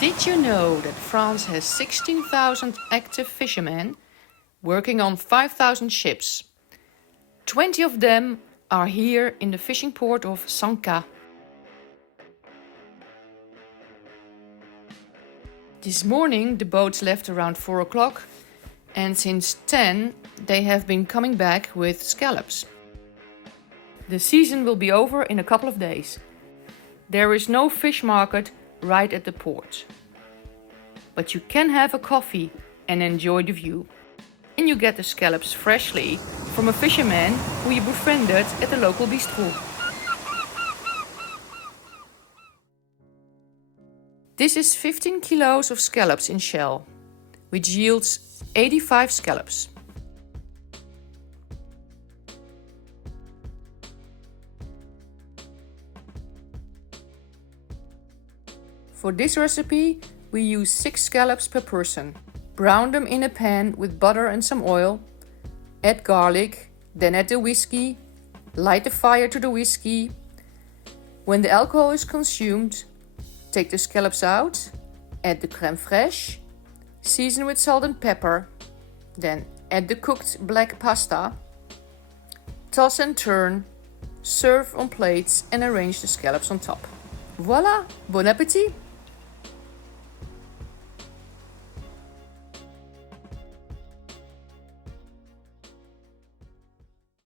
Did you know that France has 16,000 active fishermen working on 5,000 ships? 20 of them are here in the fishing port of Saint-Cast. This morning the boats left around 4 o'clock and since 10 they have been coming back with scallops. The season will be over in a couple of days. There is no fish market right at the port. But you can have a coffee and enjoy the view. And you get the scallops freshly from a fisherman who you befriended at the local bistro. This is 15 kilos of scallops in shell, which yields 85 scallops. For this recipe, we use 6 scallops per person. Brown them in a pan with butter and some oil. Add garlic, then add the whiskey. Light the fire to the whiskey. When the alcohol is consumed, take the scallops out. Add the creme fraiche. Season with salt and pepper. Then add the cooked black pasta. Toss and turn. Serve on plates and arrange the scallops on top. Voila! Bon appétit!